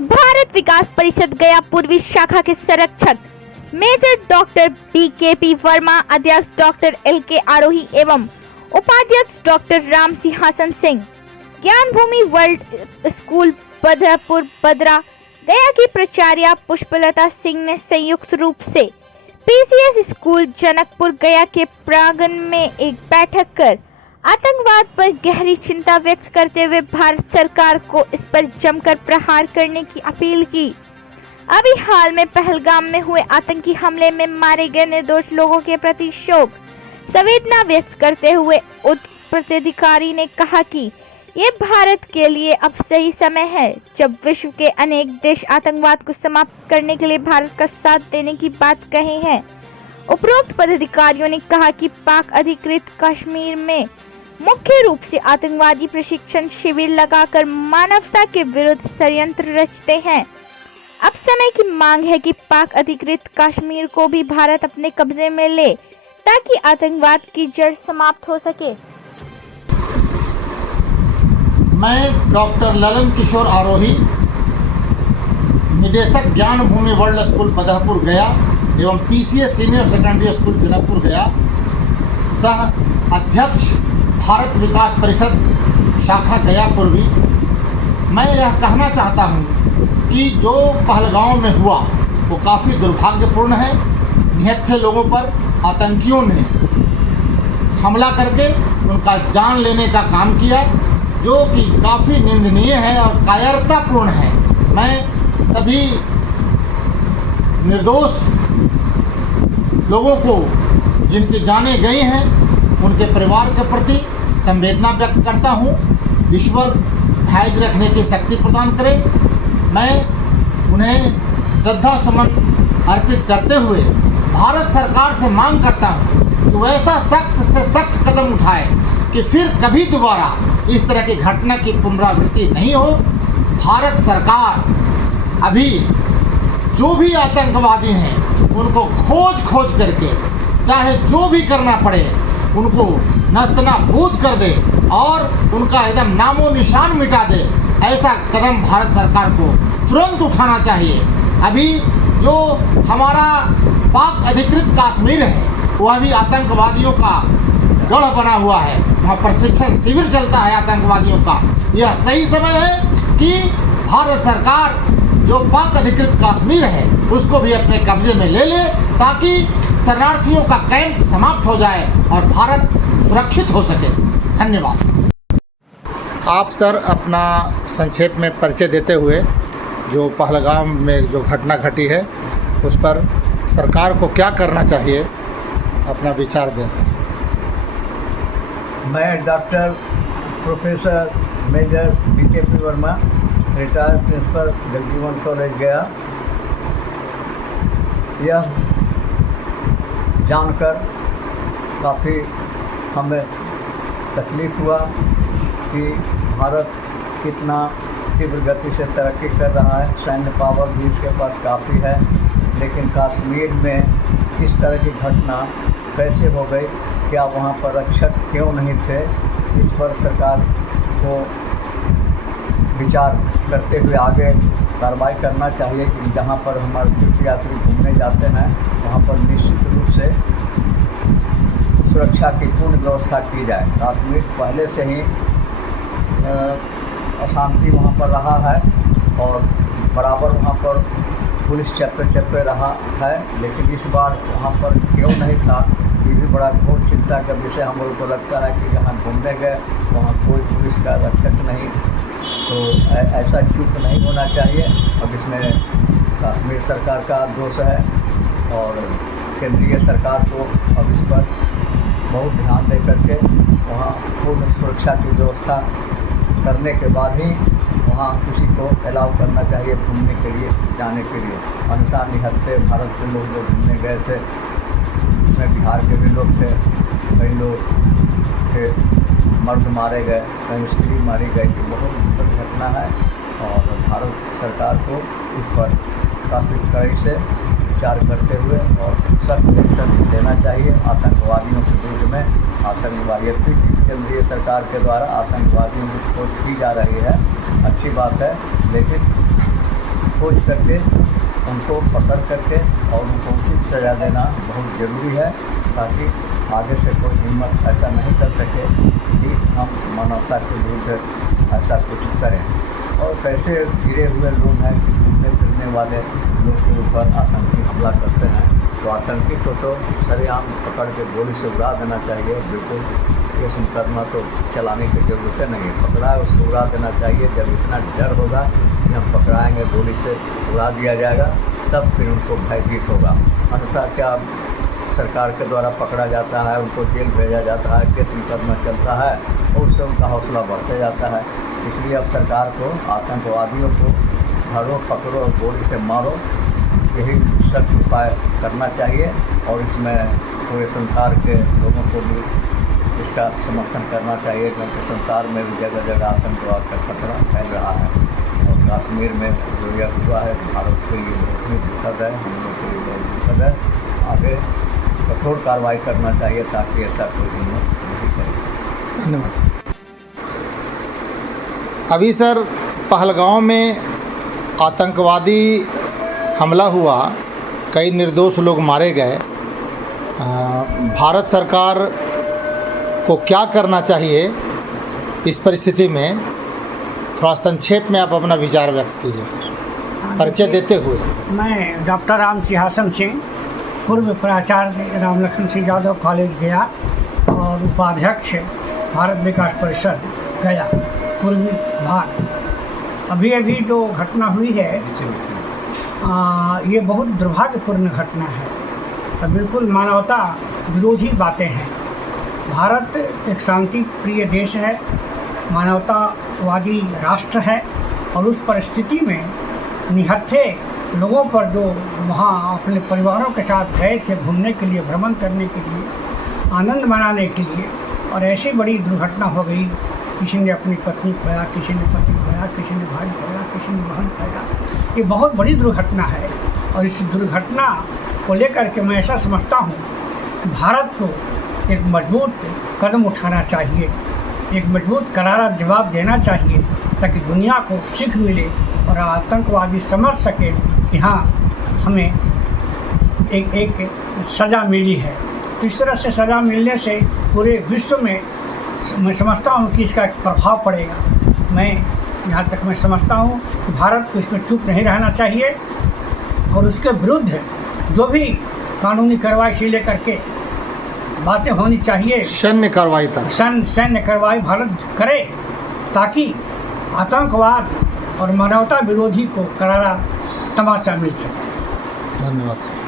भारत विकास परिषद गया पूर्वी शाखा के संरक्षक मेजर डॉक्टर BKP वर्मा, अध्यक्ष डॉक्टर LK आरोही एवं उपाध्यक्ष डॉक्टर राम सिंहासन सिंह, ज्ञान भूमि वर्ल्ड स्कूल बदरपुर बदरा गया की प्राचार्य पुष्पलता सिंह ने संयुक्त रूप से PCS स्कूल जनकपुर गया के प्रांगण में एक बैठक कर आतंकवाद पर गहरी चिंता व्यक्त करते हुए भारत सरकार को इस पर जमकर प्रहार करने की अपील की। अभी हाल में पहलगाम में हुए आतंकी हमले में मारे गए निर्दोष लोगों के प्रति शोक संवेदना व्यक्त करते हुए उच्च पदाधिकारी ने कहा कि ये भारत के लिए अब सही समय है जब विश्व के अनेक देश आतंकवाद को समाप्त करने के लिए भारत का साथ देने की बात कहे हैं। उपरोक्त पदाधिकारियों ने कहा कि पाक अधिकृत कश्मीर में मुख्य रूप से आतंकवादी प्रशिक्षण शिविर लगाकर मानवता के विरुद्ध षड्यंत्र रचते हैं। अब समय की मांग है कि पाक अधिकृत कश्मीर को भी भारत अपने कब्जे में ले ताकि आतंकवाद की जड़ समाप्त हो सके। मैं डॉक्टर ललन किशोर आरोही, निदेशक ज्ञान भूमि वर्ल्ड स्कूल बदरपुर गया एवं PCS senior secondary school Janakpur गया, सह अध्यक्ष भारत विकास परिषद शाखा गया पूर्वी, मैं यह कहना चाहता हूँ कि जो पहलगांव में हुआ वो काफ़ी दुर्भाग्यपूर्ण है। निहत्थे लोगों पर आतंकियों ने हमला करके उनका जान लेने का काम किया, जो कि काफ़ी निंदनीय है और कायरतापूर्ण है। मैं सभी निर्दोष लोगों को जिनकी जानें गई हैं उनके परिवार के प्रति संवेदना व्यक्त करता हूं। ईश्वर धैर्य रखने की शक्ति प्रदान करे। मैं उन्हें श्रद्धा सुमन अर्पित करते हुए भारत सरकार से मांग करता हूं कि वो ऐसा सख्त से सख्त कदम उठाए कि फिर कभी दोबारा इस तरह की घटना की पुनरावृत्ति नहीं हो। भारत सरकार अभी जो भी आतंकवादी हैं उनको खोज करके चाहे जो भी करना पड़े उनको नस्तनाबूद कर दे और उनका एकदम नामो निशान मिटा दे। ऐसा कदम भारत सरकार को तुरंत उठाना चाहिए। अभी जो हमारा पाक अधिकृत कश्मीर है वह भी आतंकवादियों का गढ़ बना हुआ है, वहाँ प्रशिक्षण शिविर चलता है आतंकवादियों का। यह सही समय है कि भारत सरकार जो पाक अधिकृत कश्मीर है उसको भी अपने कब्जे में ले ले ताकि शरणार्थियों का कैंप समाप्त हो जाए और भारत सुरक्षित हो सके। धन्यवाद। आप सर अपना संक्षेप में परिचय देते हुए जो पहलगाम में जो घटना घटी है उस पर सरकार को क्या करना चाहिए अपना विचार दें सर। मैं doctor professor major BKP Verma, retired principal Jagjivan college Gaya, यह जानकर काफ़ी हमें तकलीफ़ हुआ कि भारत कितना तीव्र गति से तरक्की कर रहा है, सैन्य पावर भी इसके पास काफ़ी है, लेकिन कश्मीर में इस तरह की घटना कैसे हो गई, क्या वहाँ पर रक्षक क्यों नहीं थे, इस पर सरकार को विचार करते हुए आगे कार्रवाई करना चाहिए कि जहाँ पर हमारे तीर्थयात्री घूमने जाते हैं वहाँ पर निश्चित रूप से सुरक्षा की पूर्ण व्यवस्था की जाए। कश्मीर पहले से ही अशांति वहाँ पर रहा है और बराबर वहाँ पर पुलिस चप्पे रहा है, लेकिन इस बार वहाँ पर क्यों नहीं था ये भी बड़ा घोर चिंता का विषय हम लोगों को लगता है कि जहाँ घूमने गए वहाँ कोई पुलिस का रक्षक नहीं, तो ऐसा चूक नहीं होना चाहिए। अब इसमें कश्मीर सरकार का दोष है और केंद्रीय सरकार को अब इस पर बहुत ध्यान दे करके वहाँ पूर्ण सुरक्षा की व्यवस्था करने के बाद ही वहाँ किसी को अलाउ करना चाहिए घूमने के लिए, जाने के लिए। अन्यथा निहत्थे भारत के लोग जो घूमने गए थे उसमें बिहार के भी लोग थे, कई लोग के मर्द मारे गए, कहीं स्त्री मारी गई, कि बहुत दुखद घटना है और भारत सरकार को इस पर काफ़ी कड़ी से विचार करते हुए और सख्त एक्शन लेना चाहिए आतंकवादियों के विरुद्ध में। आतंकवादी केंद्रीय सरकार के द्वारा आतंकवादियों की खोज की जा रही है, अच्छी बात है, लेकिन खोज करके उनको पकड़ करके और उनको उचित सज़ा देना बहुत ज़रूरी है, ताकि आगे से कोई हिम्मत ऐसा नहीं कर सके कि हम मानवता के विरुद्ध ऐसा कुछ करें। और कैसे गिरे हुए लोग हैं कि घूमने फिरने वाले लोग के ऊपर आतंकी हमला करते हैं, तो आतंकी को तो सरेआम पकड़ के गोली से उड़ा देना चाहिए। बिल्कुल केस मुकदमा तो चलाने की ज़रूरत नहीं है, पकड़ा है उसको उड़ा देना चाहिए। जब इतना डर होगा कि हम पकड़ाएंगे, गोली से उड़ा दिया जाएगा, तब फिर उनको भयभीत होगा। अन्यथा क्या सरकार के द्वारा पकड़ा जाता है, उनको जेल भेजा जाता है, केस मुकदमा चलता है और उससे उनका हौसला बढ़ते जाता है। इसलिए अब सरकार को आतंकवादियों को धरो, पकड़ो और गोली से मारो, यही सख्त उपाय करना चाहिए। और इसमें पूरे संसार के लोगों को भी इसका समर्थन करना चाहिए, क्योंकि संसार में भी जगह जगह आतंकवाद का खतरा फैल रहा है। और कश्मीर में जो यह हुआ है, भारत के लिए बहुत ही दुखद है, हम लोग के लिए बहुत दुखद है। आगे कठोर कार्रवाई करना चाहिए ताकि ऐसा कोई हिम्मत नहीं करे। धन्यवाद। अभी सर पहलगांव में आतंकवादी हमला हुआ, कई निर्दोष लोग मारे गए। भारत सरकार को क्या करना चाहिए इस परिस्थिति में? थोड़ा संक्षेप में आप अपना विचार व्यक्त कीजिए सर, परिचय देते हुए। मैं डॉक्टर राम सिंहासन सिंह, पूर्व प्राचार्य राम लखन सिंह यादव कॉलेज गया और उपाध्यक्ष भारत विकास परिषद गया पूर्वी भाग। अभी अभी जो घटना हुई है ये बहुत दुर्भाग्यपूर्ण घटना है और बिल्कुल मानवता विरोधी बातें हैं। भारत एक शांति प्रिय देश है, मानवतावादी राष्ट्र है, और उस परिस्थिति में निहत्थे लोगों पर जो वहाँ अपने परिवारों के साथ गए थे घूमने के लिए, भ्रमण करने के लिए, आनंद मनाने के लिए, और ऐसी बड़ी दुर्घटना हो गई। किसी ने अपनी पत्नी खोया, किसी ने पति खोया, किसी ने भाई खोया, किसी ने बहन खोया। ये बहुत बड़ी दुर्घटना है और इस दुर्घटना को लेकर के मैं ऐसा समझता हूँ कि भारत को एक मजबूत कदम उठाना चाहिए, एक मजबूत करारा जवाब देना चाहिए, ताकि दुनिया को सीख मिले और आतंकवादी समझ सके कि हाँ, हमें एक सज़ा मिली है। इस तरह से सज़ा मिलने से पूरे विश्व में मैं समझता हूँ कि इसका एक प्रभाव पड़ेगा। मैं यहाँ तक मैं समझता हूँ कि भारत को इसमें चुप नहीं रहना चाहिए और उसके विरुद्ध जो भी कानूनी कार्रवाई से लेकर के बातें होनी चाहिए, सैन्य कार्रवाई तक सैन्य कार्रवाई भारत करे, ताकि आतंकवाद और मानवता विरोधी को करारा तमाचा मिल सके। धन्यवाद सर।